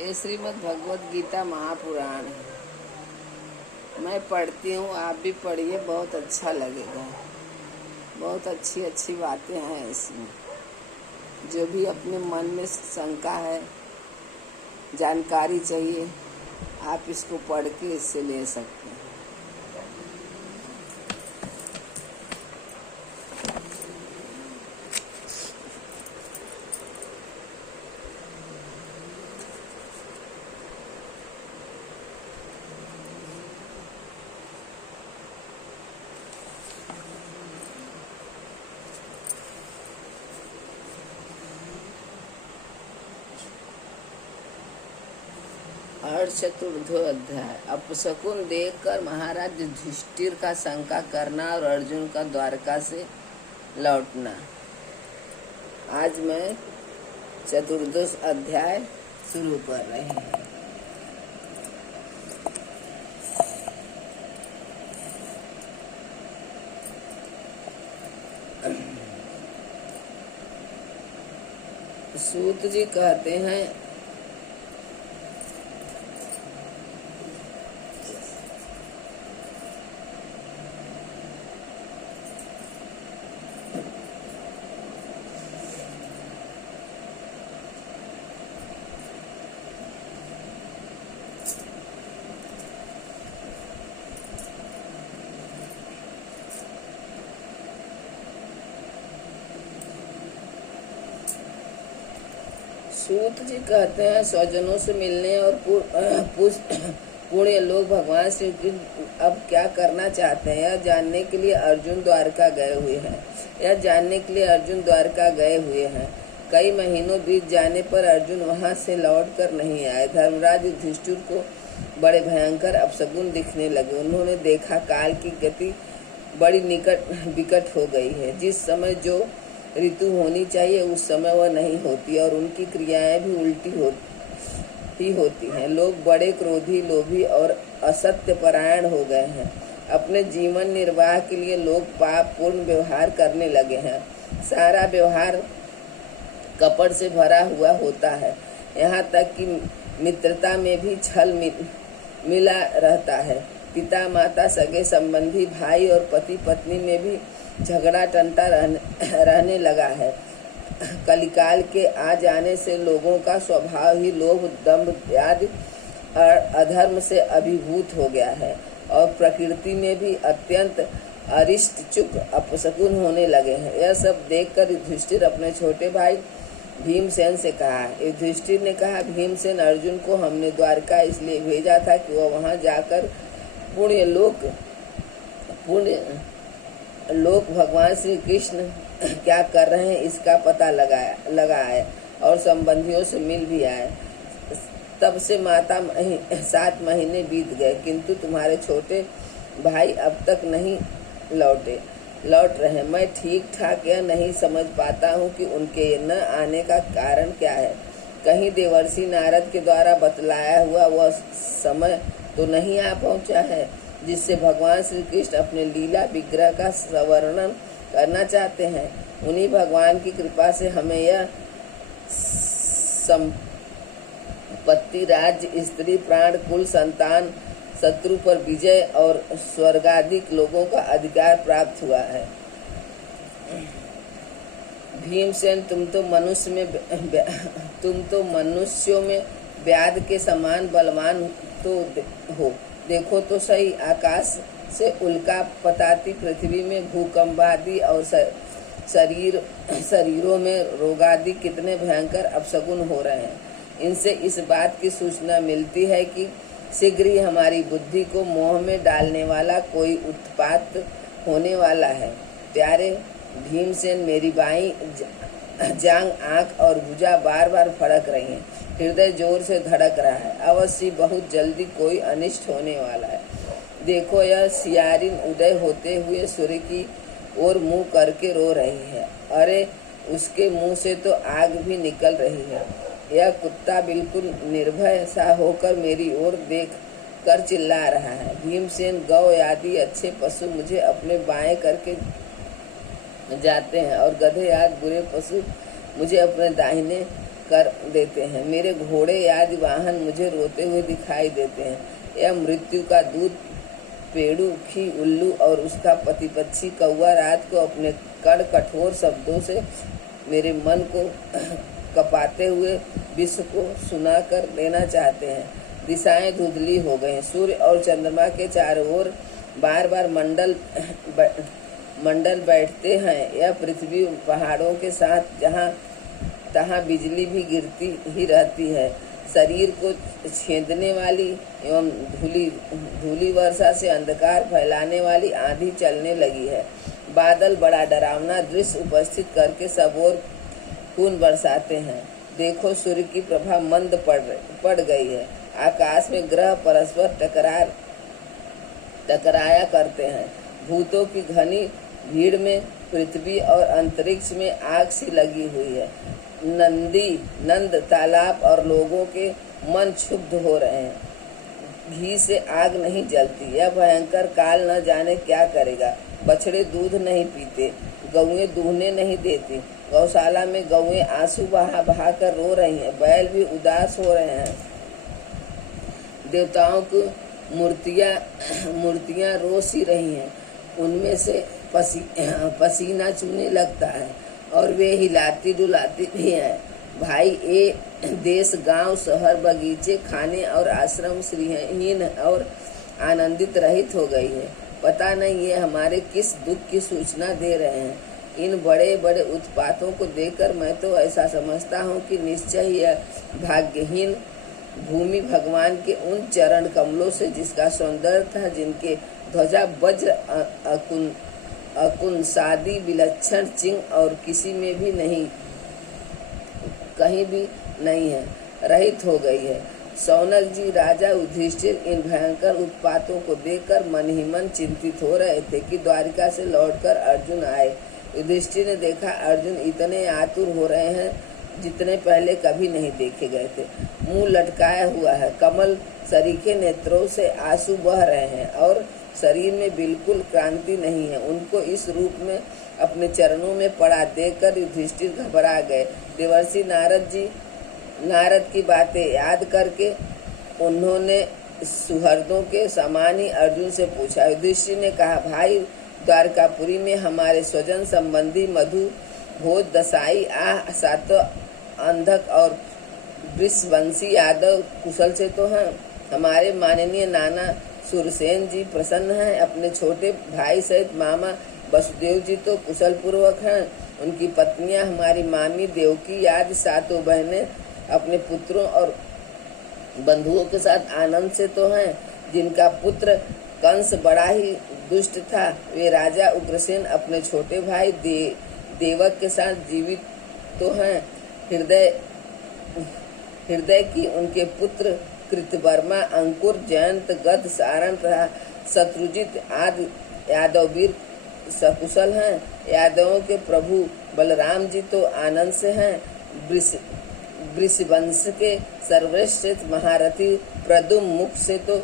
ये श्रीमद् भगवत गीता महापुराण है। मैं पढ़ती हूँ, आप भी पढ़िए, बहुत अच्छा लगेगा। बहुत अच्छी अच्छी बातें हैं इसमें। जो भी अपने मन में शंका है, जानकारी चाहिए, आप इसको पढ़ के इससे ले सकते हैं। और चतुर्थो अध्याय। अपशकुन देखकर महाराज युधिष्ठिर का शंका करना और अर्जुन का द्वारका से लौटना। आज मैं चतुर्दश अध्याय शुरू कर रहे हैं। सूत जी कहते हैं, सूत जी कहते हैं, स्वजनों से मिलने और पुण्य लोग भगवान श्री कृष्ण अब क्या करना चाहते हैं, यह जानने के लिए अर्जुन द्वारका गए हुए हैं। कई महीनों बीत जाने पर अर्जुन वहां से लौट कर नहीं आए। धर्मराज युधिष्ठिर को बड़े भयंकर अपशकुन दिखने लगे। उन्होंने देखा काल की गति बड़ी विकट हो गई है। जिस समय जो ऋतु होनी चाहिए उस समय वह नहीं होती और उनकी क्रियाएं भी उल्टी होती हैं। लोग बड़े क्रोधी, लोभी और असत्य परायण हो गए हैं। अपने जीवन निर्वाह के लिए लोग पाप पूर्ण व्यवहार करने लगे हैं। सारा व्यवहार कपट से भरा हुआ होता है। यहाँ तक कि मित्रता में भी छल मिला रहता है। पिता माता, सगे संबंधी, भाई और पति पत्नी में भी झगड़ा टंटा रहने लगा है। कलिकाल के आ जाने से लोगों का स्वभाव ही लोभ, दंभ आदि अधर्म से अभिभूत हो गया है और प्रकृति में भी अत्यंत अरिष्ट, चुप, अपशकुन होने लगे हैं। यह सब देखकर युधिष्ठिर अपने छोटे भाई भीमसेन से कहा। युधिष्ठिर ने कहा, भीमसेन, अर्जुन को हमने द्वारका इसलिए भेजा था कि वह वहां जाकर पुण्य लोक भगवान श्री कृष्ण क्या कर रहे हैं इसका पता लगाए और संबंधियों से मिल भी आए। तब से 7 महीने बीत गए, किंतु तुम्हारे छोटे भाई अब तक नहीं लौट रहे। मैं ठीक ठाक यह नहीं समझ पाता हूँ कि उनके न आने का कारण क्या है। कहीं देवर्षि नारद के द्वारा बतलाया हुआ वह समय तो नहीं आ पहुँचा है जिससे भगवान श्री कृष्ण अपने लीला विग्रह का वर्णन करना चाहते हैं। उन्हीं भगवान की कृपा से हमें यह संपत्ति, राज्य, स्त्री, प्राण, कुल, संतान, शत्रु पर विजय और स्वर्गाधिक लोगों का अधिकार प्राप्त हुआ है। भीमसेन, तुम तो मनुष्यों में व्याध के समान बलवान तो हो। देखो तो सही, आकाश से उल्का पताती पृथ्वी में भूकंपादि और शरीरों में रोगादि कितने भयंकर अपशकुन हो रहे हैं। इनसे इस बात की सूचना मिलती है कि शीघ्र ही हमारी बुद्धि को मोह में डालने वाला कोई उत्पात होने वाला है। प्यारे भीमसेन, मेरी बाईं जांग, आंख और भुजा बार बार फड़क रही हैं। हृदय जोर से धड़क रहा है। अवश्य बहुत जल्दी कोई अनिष्ट होने वाला है। देखो, यह सियारिन उदय होते हुए सूर्य की ओर मुंह करके रो रही है। अरे, उसके मुंह से तो आग भी निकल रही है। यह कुत्ता बिल्कुल निर्भय सा होकर मेरी ओर देख कर चिल्ला रहा है। भीमसेन, गौ आदि अच्छे पशु मुझे अपने बाएं करके जाते हैं और गधे आदि बुरे पशु मुझे अपने दाहिने कर देते हैं। मेरे घोड़े आदि वाहन मुझे रोते हुए दिखाई देते हैं। यह मृत्यु का दूत पेड़ू, खी, उल्लू और उसका पति पक्षी कौवा रात को अपने कड़ कठोर शब्दों से मेरे मन को कपाते हुए विश्व को सुनाकर देना चाहते हैं। दिशाएं धुंधली हो गई। सूर्य और चंद्रमा के चारों ओर बार बार मंडल बैठते हैं। यह पृथ्वी पहाड़ों के साथ जहाँ तहाँ बिजली भी गिरती ही रहती है। शरीर को छेदने वाली एवं धूली वर्षा से अंधकार फैलाने वाली आंधी चलने लगी है। बादल बड़ा डरावना दृश्य उपस्थित करके सब ओर खून बरसाते हैं। देखो, सूर्य की प्रभा मंद पड़ गई है। आकाश में ग्रह परस्पर टकराया करते हैं। भूतों की घनी भीड़ में पृथ्वी और अंतरिक्ष में आग सी लगी हुई है। नंद तालाब और लोगों के मन क्षुब्ध हो रहे हैं। घी से आग नहीं जलती। यह भयंकर काल न जाने क्या करेगा। बछड़े दूध नहीं पीते, गौएं दूहने नहीं देती। गौशाला में गौएं आंसू बहा बहा कर रो रही हैं। बैल भी उदास हो रहे हैं। देवताओं की मूर्तियां रो सी रही हैं। उनमें से पसीना चूने लगता है और वे हिलाती डुलाती भी हैं। भाई, ये देश, गांव, शहर, बगीचे, खाने और आश्रम श्रीहीन और आनंदित रहित हो गई है। पता नहीं ये हमारे किस दुख की सूचना दे रहे हैं। इन बड़े बड़े उत्पातों को देखकर मैं तो ऐसा समझता हूँ कि निश्चय यह भाग्यहीन भूमि भगवान के उन चरण कमलों से, जिसका सौंदर्य था, जिनके ध्वजा वज्र अकुंसादी विलक्षण चिन्ह और किसी में भी नहीं, कहीं भी नहीं है, रहित हो गई है। शौनक जी, राजा युधिष्ठिर इन भयंकर उत्पातों को देखकर मन ही मन चिंतित हो रहे थे कि द्वारिका से लौटकर अर्जुन आए। युधिष्ठिर ने देखा अर्जुन इतने आतुर हो रहे हैं जितने पहले कभी नहीं देखे गए थे। मुंह लटकाया हुआ है, कमल सरीखे नेत्रों से आंसू बह रहे हैं और शरीर में बिल्कुल क्रांति नहीं है। उनको इस रूप में अपने चरणों में पड़ा देखकर युधिष्ठिर घबरा गए। देवर्षि नारद की बातें याद करके उन्होंने सुहृदों के समान ही अर्जुन से पूछा। युधिष्ठिर ने कहा, भाई, द्वारकापुरी में हमारे स्वजन संबंधी मधु, भोज, दसाई, सातो अंधक और वृषवंशी यादव कुशल से तो हैं। हमारे माननीय नाना सुरसेन जी प्रसन्न हैं। अपने छोटे भाई सहित मामा वसुदेव जी तो कुशल पूर्वक हैं। उनकी पत्नियां हमारी मामी देवकी आदि सातों बहनें अपने पुत्रों और बंधुओं के साथ आनंद से तो हैं। जिनका पुत्र कंस बड़ा ही दुष्ट था, वे राजा उग्रसेन अपने छोटे भाई देवक के साथ जीवित तो हैं। हृदय की उनके पुत्र कृतवर्मा, अंकुर, जयंत, गद, सारण, शत्रुजित आदि यादववीर सकुशल हैं। यादवों के प्रभु बलराम जी तो आनंद से हैं। वृषवंश के सर्वश्रेष्ठ महारथी प्रदुम मुख से तो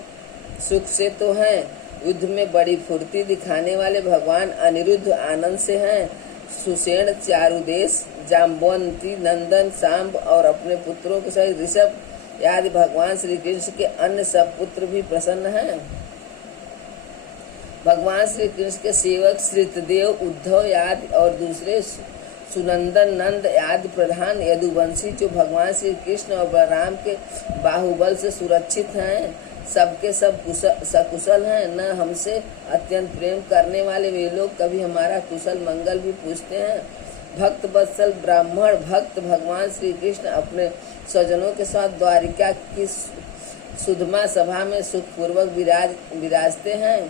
सुख से तो हैं। युद्ध में बड़ी फुर्ती दिखाने वाले भगवान अनिरुद्ध आनंद से हैं। सुषेण, चारुदेश, जाम्बवंती, नंदन, सांब और अपने पुत्रों के सहित ऋषभ आदि भगवान श्री कृष्ण के अन्य सब पुत्र भी प्रसन्न हैं। भगवान श्री कृष्ण के सेवक श्रीतदेव, उद्धव आदि और दूसरे सुनंदन, नंद आदि प्रधान यदुवंशी जो भगवान श्री कृष्ण और बलराम के बाहुबल से सुरक्षित हैं, सबके सब सकुशल हैं। न हमसे अत्यंत प्रेम करने वाले वे लोग कभी हमारा कुशल मंगल भी पूछते हैं। भक्त वत्सल ब्राह्मण भक्त भगवान श्री कृष्ण अपने स्वजनों के साथ द्वारिका की सुधमा सभा में सुखपूर्वक विराजते हैं।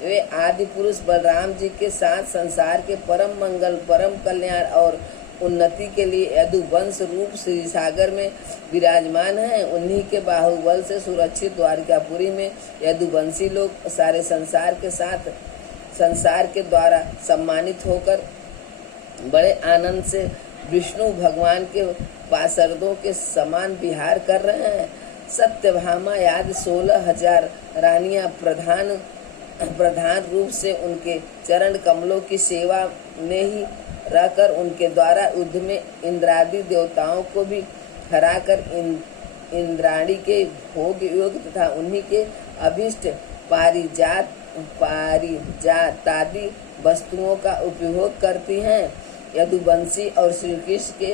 वे आदि पुरुष बलराम जी के साथ संसार के परम मंगल, परम कल्याण और उन्नति के लिए यदुवंश रूप श्री सागर में विराजमान हैं। उन्हीं के बाहुबल से सुरक्षित द्वारिकापुरी में यदुवंशी लोग सारे संसार के द्वारा सम्मानित होकर बड़े आनंद से विष्णु भगवान के पार्षदों के समान विहार कर रहे हैं। सत्यभामा आदि 16,000 रानियां प्रधान रूप से उनके चरण कमलों की सेवा में ही रहकर उनके द्वारा युद्ध में इंद्रादि देवताओं को भी ठहराकर इंद्राणी के भोग योग तथा उन्हीं के अभिष्ट पारिजातादि वस्तुओं का उपयोग करती हैं। यदुवंशी और श्री कृष्ण के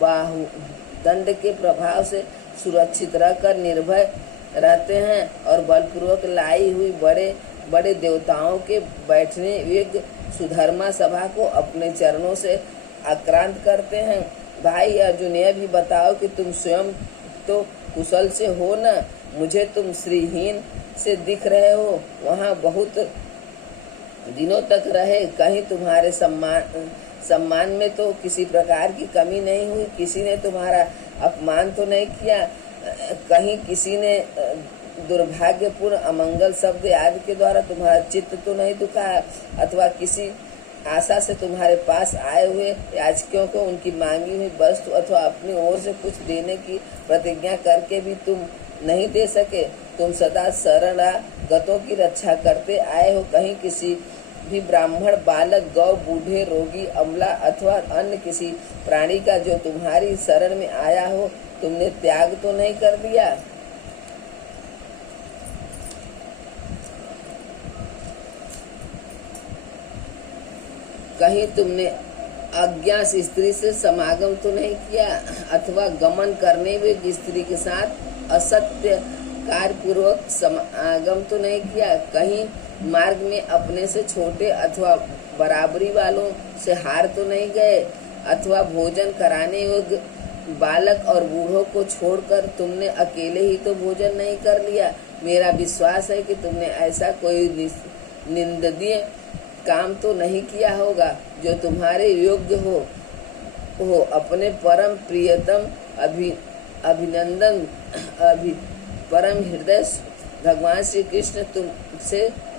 बाहुदंड के प्रभाव से सुरक्षित रहकर निर्भय रहते हैं और बलपूर्वक लाई हुई बड़े बड़े देवताओं के बैठने योग्य सुधर्मा सभा को अपने चरणों से आक्रांत करते हैं। भाई अर्जुन, यह भी बताओ कि तुम स्वयं तो कुशल से हो न? मुझे तुम श्रीहीन से दिख रहे हो। वहाँ बहुत दिनों तक रहे, कहीं तुम्हारे सम्मान में तो किसी प्रकार की कमी नहीं हुई, किसी ने तुम्हारा अपमान तो नहीं किया, कहीं किसी ने दुर्भाग्यपूर्ण अमंगल शब्द आदि के द्वारा तुम्हारा चित्त तो नहीं दुखाया, अथवा किसी आशा से तुम्हारे पास आए हुए याचकों को उनकी मांगी हुई वस्तु अथवा अपनी ओर से कुछ देने की प्रतिज्ञा करके भी तुम नहीं दे सके। तुम सदा शरणागतों की रक्षा करते आए हो, कहीं किसी भी ब्राह्मण, बालक, गौ, बूढ़े, रोगी, अमला अथवा अन्य किसी प्राणी का जो तुम्हारी शरण में आया हो तुमने त्याग तो नहीं कर दिया। कहीं तुमने अज्ञात स्त्री से समागम तो नहीं किया, अथवा गमन करने हुए स्त्री के साथ असत्य कार्यपूर्वक समागम तो नहीं किया, कहीं मार्ग में अपने से छोटे अथवा बराबरी वालों से हार तो नहीं गए, अथवा भोजन कराने योग्य बालक और बूढ़ों को छोड़कर तुमने अकेले ही तो भोजन नहीं कर लिया। मेरा विश्वास है कि तुमने ऐसा कोई निंदनीय काम तो नहीं किया होगा जो तुम्हारे योग्य हो। अपने परम प्रियतम परम हृदय भगवान श्री कृष्ण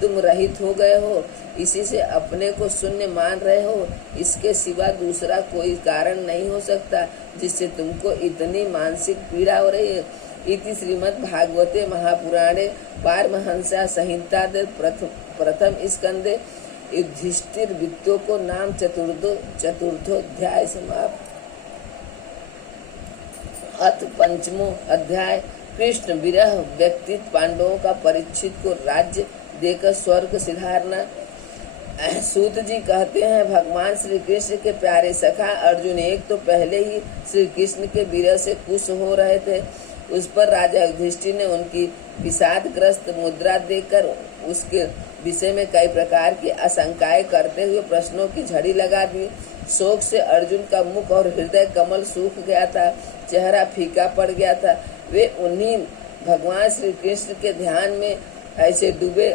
तुम रहित हो गए हो, इसी से अपने को शून्य मान रहे हो। इसके सिवा दूसरा कोई कारण नहीं हो सकता जिससे तुमको इतनी मानसिक पीड़ा हो रही है। इति श्रीमद् भागवते महापुराणे पारमहंसा संहिता प्रथम स्कंदे युधिष्ठिर वित्तों को नाम चतुर्थोध्याय समाप्त। अथ पंचमो अध्याय कृष्ण विरह व्यक्तित्व पांडवों का परीक्षित को राज्य देकर स्वर्ग सिधारना। सूत जी कहते हैं, भगवान श्री कृष्ण के प्यारे सखा अर्जुन एक तो पहले ही श्री कृष्ण के विरह से खुश हो रहे थे। उस पर राजा युधिष्ठिर ने उनकी विषादग्रस्त मुद्रा देखकर उसके विषय में कई प्रकार की आशंकाएं करते हुए प्रश्नों की झड़ी लगा दी। शोक से अर्जुन का मुख और हृदय कमल सूख गया था, चेहरा फीका पड़ गया था। वे उन्हीं भगवान श्री कृष्ण के ध्यान में ऐसे डूबे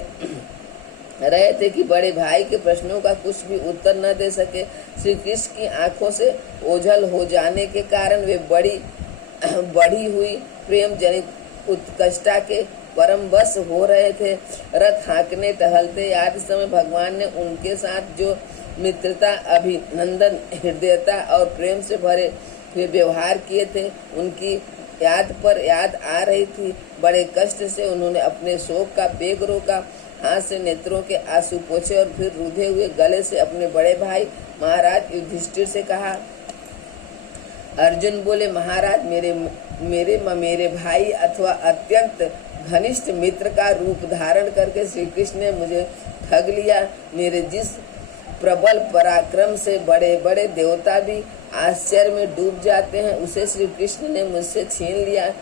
रहे थे कि बड़े भाई के प्रश्नों का कुछ भी उत्तर न दे सके। श्री कृष्ण की आंखों से ओझल हो जाने के कारण वे बढ़ी हुई प्रेम जनित उत्कंठा के परम वश हो रहे थे। रथ हाँकने टहलते आदि समय भगवान ने उनके साथ जो मित्रता, अभिनंदन, हृदयता और प्रेम से भरे हुए व्यवहार किए थे उनकी याद पर याद आ रही थी। बड़े कष्ट से उन्होंने अपने शोक का वेग रोका, हाथ से नेत्रों के आंसू पोंछे और फिर रूधे हुए गले से अपने बड़े भाई महाराज युधिष्ठिर से कहा। अर्जुन बोले, महाराज मेरे भाई अथवा अत्यंत घनिष्ठ मित्र का रूप धारण करके श्री कृष्ण ने मुझे ठग लिया। मेरे जिस प्रबल पराक्रम से बड़े बड़े देवता भी आश्चर्य में डूब जाते हैं उसे श्री कृष्ण ने मुझसे छीन लिया।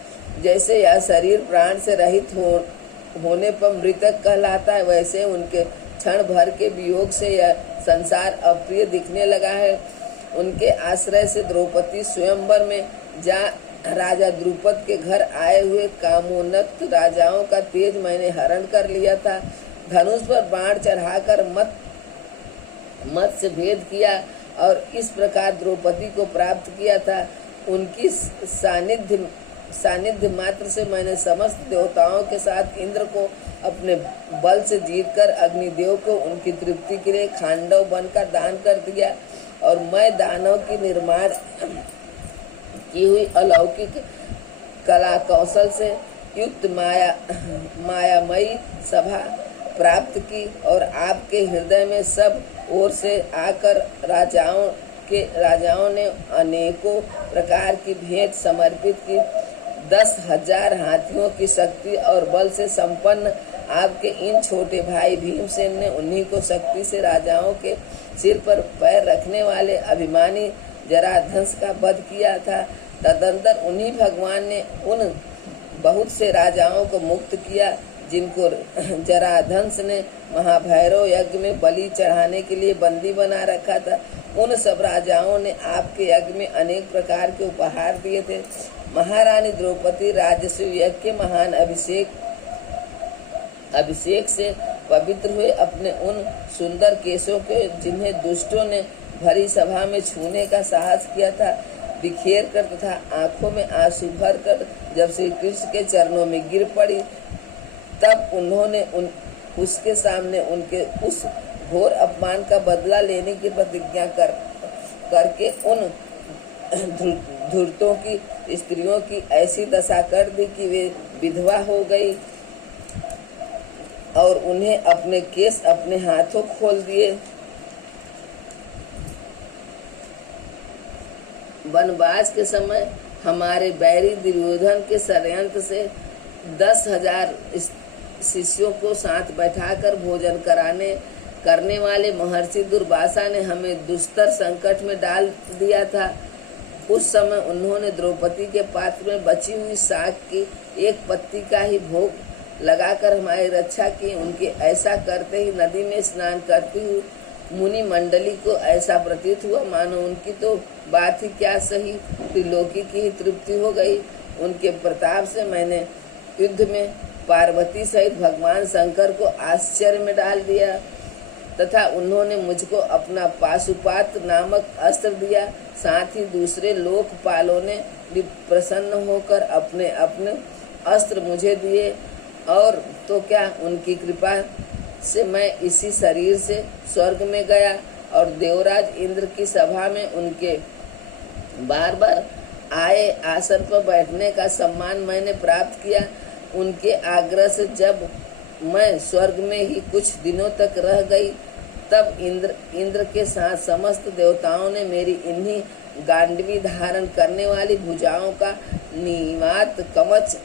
जैसे यह शरीर प्राण से रहित होने पर मृतक कहलाता है, वैसे उनके क्षण भर के वियोग से यह संसार अप्रिय दिखने लगा है। उनके आश्रय से द्रौपदी स्वयंवर में जा राजा द्रुपद के घर आए हुए कामोन्नत राजाओं का तेज मैंने हरण कर लिया था। धनुष पर बाण चढ़ाकर मत से भेद किया और इस प्रकार द्रौपदी को प्राप्त किया था। उनकी सानिध्य मात्र से मैंने समस्त देवताओं के साथ इंद्र को अपने बल से जीतकर अग्निदेव को उनकी तृप्ति के लिए खांडव वन का दान कर दिया और मैं दानव की निर्माण की हुई अलौकिक कला कौशल से युक्त मायामयी सभा प्राप्त की और आपके हृदय में सब ओर से आकर के राजाओं ने अनेकों प्रकार की भेंट समर्पित की। 10,000 हाथियों की शक्ति और बल से संपन्न आपके इन छोटे भाई भीमसेन ने उन्हीं को शक्ति से राजाओं के सिर पर पैर रखने वाले अभिमानी जराधंस का वध किया था। तदंतर उन्हीं भगवान ने उन बहुत से राजाओं को मुक्त किया जिनको जराधंस ने महाभैरव यज्ञ में बलि चढ़ाने के लिए बंदी बना रखा था। उन सब राजाओं ने आपके यज्ञ में अनेक प्रकार के उपहार दिए थे। महारानी द्रौपदी राजस्व यज्ञ के महान अभिषेक से पवित्र हुए अपने उन सुंदर केशों के जिन्हें दुष्टों ने भरी सभा में छूने का साहस किया था बिखेर कर तथा आंखों में आंसू भर कर जब श्री कृष्ण के चरणों में गिर पड़ी, तब उन्होंने उसके सामने उनके उस घोर अपमान का बदला लेने की प्रतिज्ञा करके उन धूर्तों की स्त्रियों की ऐसी दशा कर दी कि वे विधवा हो गई और उन्हें अपने केस अपने हाथों खोल दिए। वनवास के समय हमारे बैरी दुर्योधन के षड्यंत्र से 10,000 शिष्यों को साथ बैठाकर भोजन करने वाले महर्षि दुर्वासा ने हमें दुस्तर संकट में डाल दिया था। उस समय उन्होंने द्रौपदी के पात्र में बची हुई शाक की एक पत्ती का ही भोग लगाकर हमारी रक्षा की। उनके ऐसा करते ही नदी में स्नान करती हुई मुनि मंडली को ऐसा प्रतीत हुआ मानो उनकी तो बात ही क्या सही, त्रिलोकी की ही तृप्ति हो गई। उनके प्रताप से मैंने युद्ध में पार्वती सहित भगवान शंकर को आश्चर्य में डाल दिया तथा उन्होंने मुझको अपना पाशुपात नामक अस्त्र दिया। साथ ही दूसरे लोकपालों ने भी प्रसन्न होकर अपने अपने अस्त्र मुझे दिए और तो क्या, उनकी कृपा से मैं इसी शरीर से स्वर्ग में गया और देवराज इंद्र की सभा में उनके बार बार आए आसन पर बैठने का सम्मान मैंने प्राप्त किया। उनके आग्रह से जब मैं स्वर्ग में ही कुछ दिनों तक रह गई, तब इंद्र के साथ समस्त देवताओं ने मेरी इन्हीं गांडवी धारण करने वाली भुजाओं का निवात कवच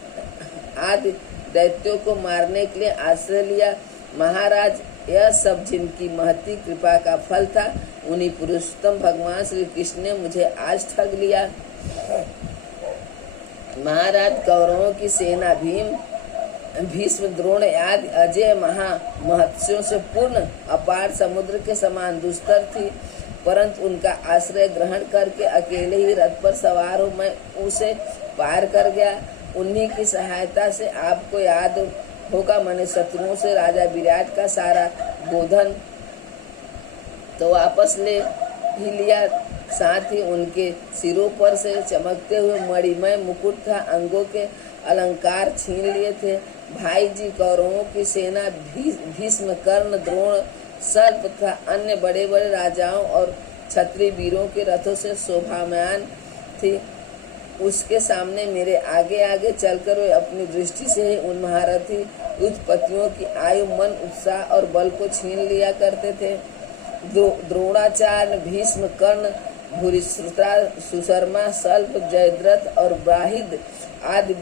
आदि दैत्यों को मारने के लिए आश्रय लिया। महाराज, यह सब जिनकी महती कृपा का फल था, उन्हीं पुरुषोत्तम भगवान श्री कृष्ण ने मुझे आज ठग लिया। महाराज, कौरवों की सेना भीष्म द्रोण आदि अजय महत्स्यों से पूर्ण अपार समुद्र के समान दुस्तर थी, परंतु उनका आश्रय ग्रहण करके अकेले ही रथ पर सवार हो मैं उसे पार कर गया। उन्हीं की सहायता से आपको याद होगा मैंने शत्रुओं से राजा विराट का सारा गोधन तो वापस ले ही लिया, साथ ही उनके सिरों पर से चमकते हुए मणिमय मुकुट था अंगों के अलंकार छीन लिए थे। भाई जी, कौरवों की सेना भीष्म कर्ण द्रोण सर्प तथा अन्य बड़े बड़े राजाओं और क्षत्रिय वीरों के रथों से शोभायमान थी। उसके सामने मेरे आगे आगे चलकर वे अपनी दृष्टि से ही उन महारथी उत्पत्तियों की आयु मन उत्साह और बल को छीन लिया करते थे। द्रोणाचार्य, भीष्म, कर्ण, भूरिश्रवा, सुशर्मा, सल्प, जयद्रथ और ब्राहिद आदि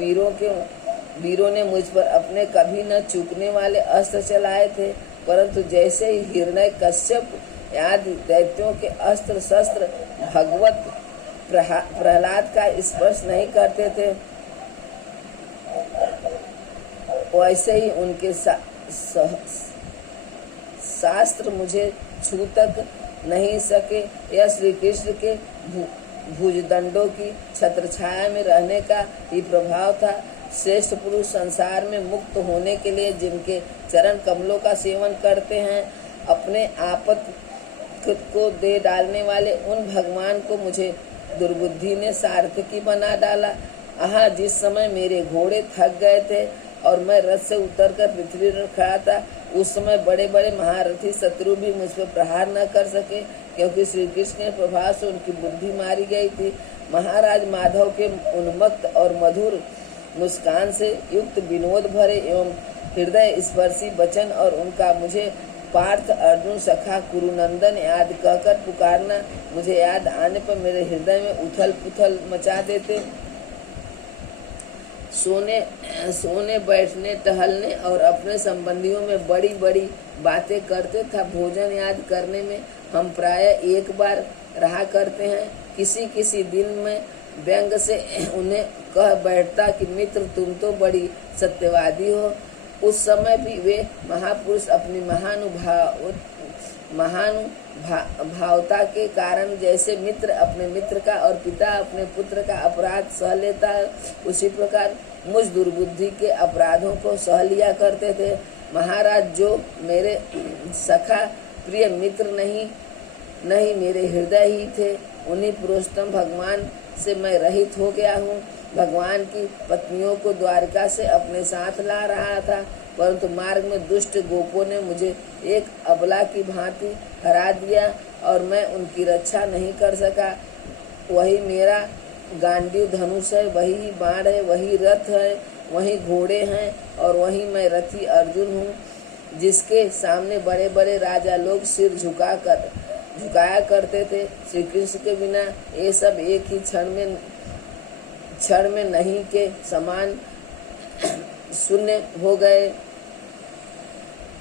वीरों ने मुझ पर अपने कभी न चूकने वाले अस्त्र चलाए थे, परंतु जैसे ही हिरण्य कश्यप आदि दैत्यों के अस्त्र शस्त्र भगवत प्रहलाद का स्पर्श नहीं करते थे, वैसे ही उनके शास्त्र मुझे छू तक नहीं सके। यह श्री कृष्ण के भुजदंडों की छत्रछाया में रहने का ही प्रभाव था। श्रेष्ठ पुरुष संसार में मुक्त होने के लिए जिनके चरण कमलों का सेवन करते हैं, अपने आपत को दे डालने वाले उन भगवान को मुझे दुर्बुद्धि ने सार्थकी बना डाला। आहा, जिस समय मेरे घोड़े थक गए थे और मैं रथ से उतरकर पृथ्वी पर खड़ा था, उस समय बड़े बड़े महारथी शत्रु भी मुझ पर प्रहार न कर सके, क्योंकि श्री कृष्ण के प्रभाव से उनकी बुद्धि मारी गई थी। महाराज, माधव के उन्मत्त और मधुर मुस्कान से युक्त विनोद भरे एवं हृदय स्पर्शी वचन और उनका मुझे पार्थ अर्जुन सखा कुरुनंदन याद कहकर पुकारना मुझे याद आने पर मेरे हृदय में उथल पुथल मचा देते। सोने बैठने टहलने और अपने संबंधियों में बड़ी बड़ी बातें करते था। भोजन याद करने में हम प्राय एक बार रहा करते हैं। किसी किसी दिन में व्यंग से उन्हें कह बैठता कि मित्र तुम तो बड़ी सत्यवादी हो। उस समय भी वे महापुरुष अपनी महानुभावता के कारण जैसे मित्र अपने मित्र का और पिता अपने पुत्र का अपराध सह लेता है, उसी प्रकार मुझ दुर्बुद्धि के अपराधों को सह लिया करते थे। महाराज जो मेरे सखा प्रिय मित्र नहीं मेरे हृदय ही थे, उन्हीं पुरुषोत्तम भगवान से मैं रहित हो गया हूँ। भगवान की पत्नियों को द्वारका से अपने साथ ला रहा था, परंतु मार्ग में दुष्ट गोपों ने मुझे एक अबला की भांति हरा दिया और मैं उनकी रक्षा नहीं कर सका। वही मेरा गांडीव धनुष है, वही बाण है, वही रथ है, वही घोड़े हैं और वही मैं रथी अर्जुन हूँ, जिसके सामने बड़े बड़े राजा लोग सिर झुकाया करते थे। श्री कृष्ण के बिना ये सब एक ही क्षण में नहीं के समान शून्य हो गए।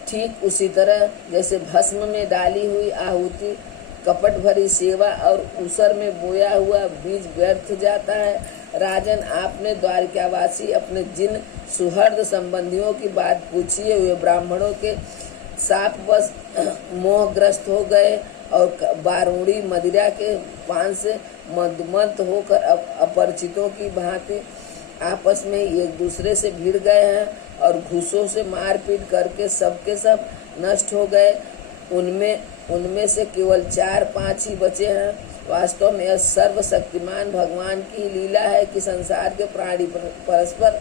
ठीक उसी तरह जैसे भस्म में डाली हुई आहुति, कपट भरी सेवा और उसर में बोया हुआ बीज व्यर्थ जाता है। राजन, आपने द्वारकावासी अपने जिन सुहृद संबंधियों की बात पूछी है, वे ब्राह्मणों के शापवश मोहग्रस्त हो गए और बारूणी मदिरा के पान से मदमस्त होकर अपरिचितों की भांति आपस में एक दूसरे से भिड़ गए हैं और घूसों से मारपीट करके सबके सब नष्ट हो गए। उनमें से केवल 4-5 ही बचे हैं। वास्तव में यह सर्वशक्तिमान भगवान की लीला है कि संसार के प्राणी परस्पर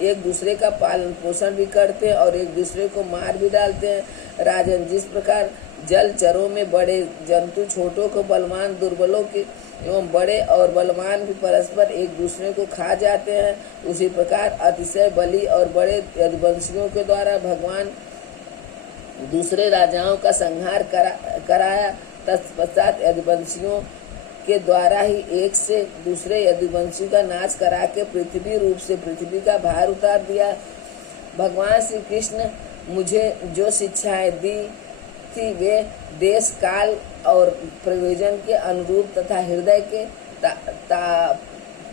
एक दूसरे का पालन पोषण भी करते हैं और एक दूसरे को मार भी डालते हैं। राजन, जिस प्रकार जलचरों में बड़े जंतु छोटों को बलवान दुर्बलों की एवं बड़े और बलवान भी परस्पर एक दूसरे को खा जाते हैं, उसी प्रकार अतिशय बली और बड़े यदुवंशियों के द्वारा भगवान दूसरे राजाओं का संहार कराया। तत्पश्चात यदुवंशियों के द्वारा ही एक से दूसरे यदुवंशी का नाश करा के पृथ्वी रूप से पृथ्वी का भार उतार दिया। भगवान श्री कृष्ण मुझे जो शिक्षाएं दी थी वे देश काल और प्रयोजन के अनुरूप तथा हृदय के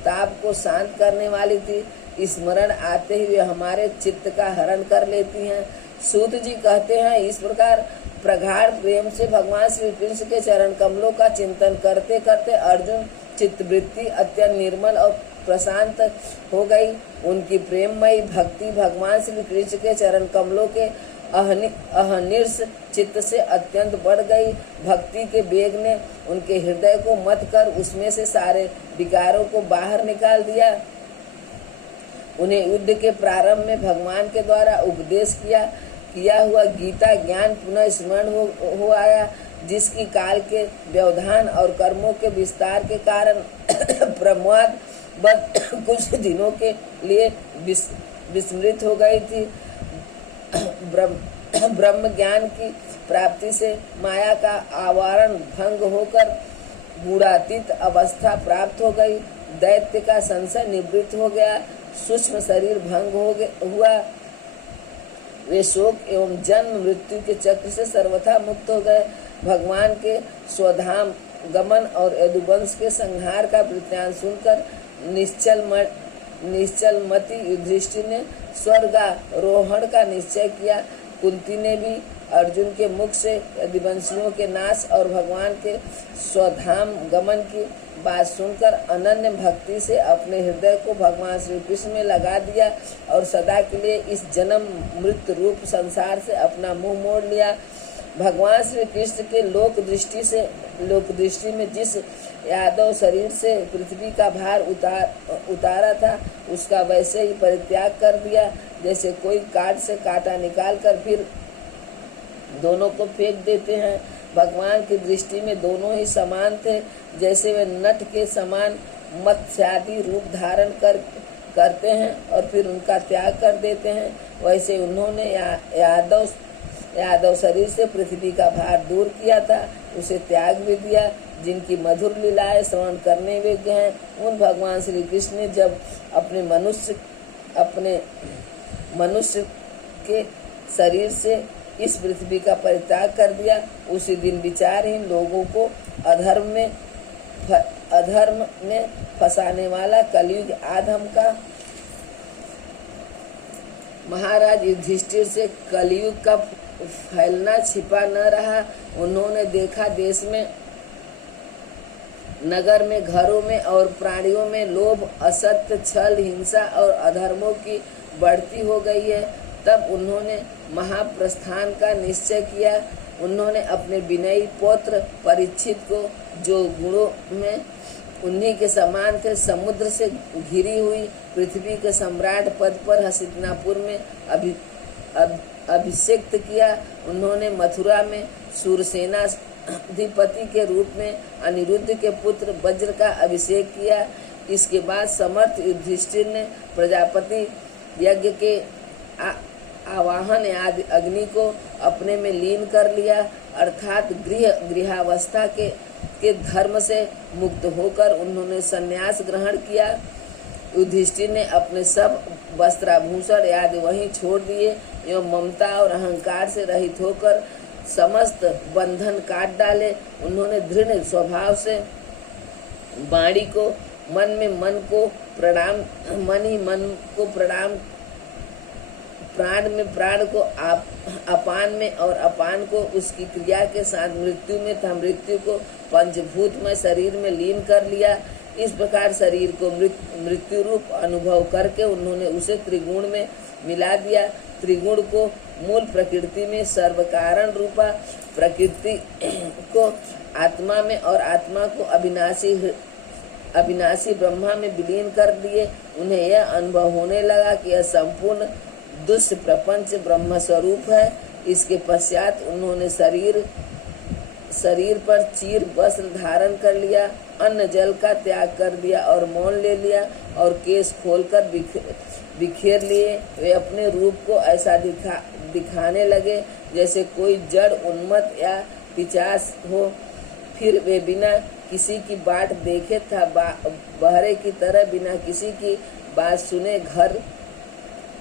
ताप को शांत करने वाली थी। स्मरण आते ही वे हमारे चित्त का हरण कर लेती हैं। सूत जी कहते हैं, इस प्रकार प्रगाढ़ प्रेम से भगवान श्री कृष्ण के चरण कमलों का चिंतन करते करते अर्जुन चित्तवृत्ति अत्यंत निर्मल और प्रशांत हो गई। उनकी प्रेममयी भक्ति भगवान श्री कृष्ण के चरण कमलों के अहनिर्स चित्त से अत्यंत बढ़ गई। भक्ति के वेग ने उनके हृदय को मत कर उसमें से सारे विकारों को बाहर निकाल दिया। उन्हें युद्ध के प्रारंभ में भगवान के द्वारा उपदेश किया हुआ गीता ज्ञान पुनः स्मरण हो आया, जिसकी काल के व्यवधान और कर्मों के विस्तार के कारण प्रमाद बस कुछ दिनों के लिए विस्मृत हो गई थी। ब्रह्म ज्ञान की प्राप्ति से माया का आवरण भंग होकर गुणातीत अवस्था प्राप्त हो गई। दैत्य का संशय निवृत्त हो गया, सूक्ष्म शरीर भंग हुआ। वे शोक एवं जन्म मृत्यु के चक्र से सर्वथा मुक्त हो गए। भगवान के स्वधाम गमन और यदुवंश के संहार का वृत्तांत सुनकर निश्चलमति युधिष्ठिर ने स्वर्गारोहण का निश्चय किया। कुंती ने भी अर्जुन के मुख से यदुवंशियों के नाश और भगवान के स्वधाम गमन की बात सुनकर अनन्य भक्ति से अपने हृदय को भगवान श्री कृष्ण में लगा दिया और सदा के लिए इस जन्म मृत्यु रूप संसार से अपना मुंह मोड़ लिया। भगवान श्री कृष्ण के लोक दृष्टि में जिस यादव शरीर से पृथ्वी का भार उतारा था, उसका वैसे ही परित्याग कर दिया, जैसे कोई काट से कांटा निकाल कर फिर दोनों को फेंक देते हैं। भगवान की दृष्टि में दोनों ही समान थे। जैसे वे नट के समान मत्स्यादि रूप धारण करते हैं और फिर उनका त्याग कर देते हैं, वैसे उन्होंने यादव शरीर से पृथ्वी का भार दूर किया था, उसे त्याग भी दिया। जिनकी मधुर लीलाएं श्रवण करने योग्य हैं, उन भगवान श्री कृष्ण ने जब अपने मनुष्य के शरीर से इस पृथ्वी का परित्याग कर दिया, उसी दिन विचारहीन लोगों को अधर्म में फंसाने वाला कलयुग आधम का महाराज युधिष्ठिर से कलयुग का फैलना छिपा न रहा। उन्होंने देखा देश में, नगर में, घरों में और प्राणियों में लोभ, असत्य, छल, हिंसा और अधर्मों की बढ़ती हो गई है। तब उन्होंने महाप्रस्थान का निश्चय किया। उन्होंने अपने विनयी पौत्र परीक्षित को, जो गुणों में उन्हीं के समान थे, समुद्र से घिरी हुई पृथ्वी के सम्राट पद पर हस्तिनापुर में अभिषेक्त किया। उन्होंने मथुरा में सूरसेना अधिपति के रूप में अनिरुद्ध के पुत्र वज्र का अभिषेक किया। इसके बाद समर्थ युधिष्ठिर ने प्रजापति यज्ञ के आवाहन आदि अग्नि को अपने में लीन कर लिया, अर्थात गृहावस्था के धर्म से मुक्त होकर उन्होंने संन्यास ग्रहण किया। युधिष्ठिर ने अपने सब वस्त्राभूषण आदि वहीं छोड़ दिए एवं ममता और अहंकार से रहित होकर समस्त बंधन काट डाले। उन्होंने दृढ़ स्वभाव से वाणी को मन ही मन को प्रणाम, प्राण में प्राण को अपान में और अपान को उसकी क्रिया के साथ मृत्यु में तथा मृत्यु को पंचभूतमय शरीर में लीन कर लिया। इस प्रकार शरीर को मृत्यु रूप अनुभव करके उन्होंने उसे त्रिगुण में मिला दिया। त्रिगुण को मूल प्रकृति में, सर्वकारण रूपा प्रकृति को आत्मा में और आत्मा को अविनाशी ब्रह्मा में विलीन कर दिए। उन्हें यह अनुभव होने लगा कि यह संपूर्ण दुष्ट प्रपंच ब्रह्म स्वरूप है। इसके पश्चात उन्होंने शरीर पर चीर वस्त्र धारण कर लिया, अन्न जल का त्याग कर दिया और मौन ले लिया और केश खोलकर बिखेर लिए। वे अपने रूप को ऐसा दिखाने लगे जैसे कोई जड़ उन्मत्त या पिशाच हो। फिर वे बिना किसी की बाट देखे था बहरे की तरह बिना किसी की बात सुने घर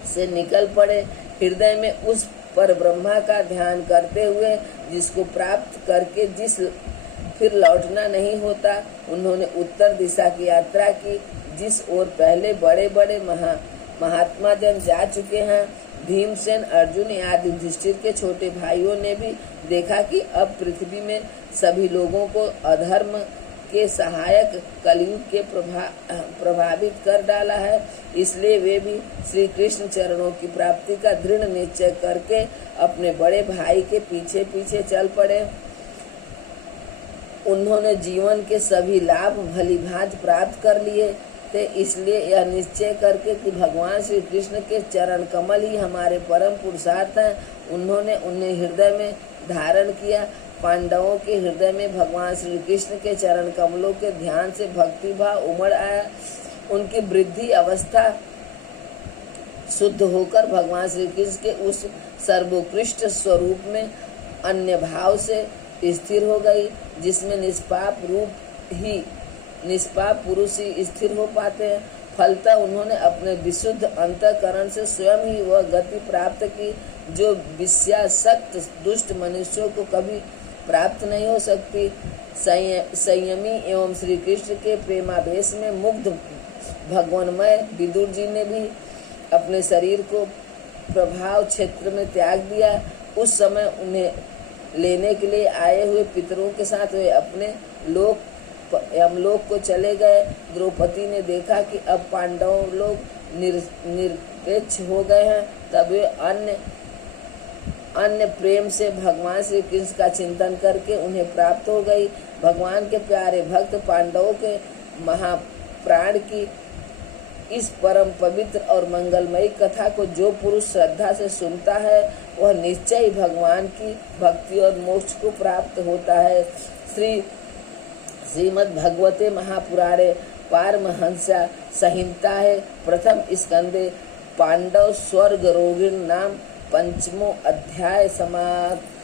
से निकल पड़े। हृदय में उस पर ब्रह्मा का ध्यान करते हुए जिसको प्राप्त करके फिर लौटना नहीं होता, उन्होंने उत्तर दिशा की यात्रा की, जिस ओर पहले बड़े बड़े महात्मा जन जा चुके हैं। भीमसेन, अर्जुन आदि युधिष्ठिर के छोटे भाइयों ने भी देखा कि अब पृथ्वी में सभी लोगों को अधर्म के सहायक कलयुग के प्रभावित कर डाला है। इसलिए वे भी श्री कृष्ण चरणों की प्राप्ति का दृढ़ निश्चय करके अपने बड़े भाई के पीछे पीछे चल पड़े। उन्होंने जीवन के सभी लाभ भलीभांति प्राप्त कर लिए थे। इसलिए यह निश्चय करके कि भगवान श्री कृष्ण के चरण कमल ही हमारे परम पुरुषार्थ हैं, उन्होंने उन्हें हृदय में धारण किया। पांडवों के हृदय में भगवान श्री कृष्ण के चरण कमलों के ध्यान से भक्ति भाव उमड़ आया। उनकी वृद्धि अवस्था शुद्ध होकर भगवान श्री कृष्ण के उस सर्वोत्कृष्ट स्वरूप में अन्य भाव से स्थिर हो गई, जिसमें निष्पाप पुरुष ही स्थिर हो पाते हैं। फलतः उन्होंने अपने विशुद्ध अंतःकरण से स्वयं ही वह गति प्राप्त की जो विषयासक्त दुष्ट मनुष्यों को कभी प्राप्त नहीं हो सकती। संयमी एवं श्री कृष्ण के प्रेमावेश में मुग्ध भगवानमय विदुर जी ने भी अपने शरीर को प्रभाव क्षेत्र में त्याग दिया। उस समय उन्हें लेने के लिए आए हुए पितरों के साथ वे अपने यमलोक को चले गए। द्रौपदी ने देखा कि अब पांडव लोग निरपेक्ष हो गए हैं, तब वे अन्य प्रेम से भगवान श्री कृष्ण का चिंतन करके उन्हें प्राप्त हो गई। भगवान के प्यारे भक्त पांडवों के महाप्राण की इस परम पवित्र और मंगलमयी कथा को जो पुरुष श्रद्धा से सुनता है वह निश्चय ही भगवान की भक्ति और मोक्ष को प्राप्त होता है। श्रीमद् भगवते महापुराणे पारमहंस्या संहिता है प्रथम स्कंदे पांडव स्वर्ग रोगिण नाम पंचमो अध्याय समाप्त।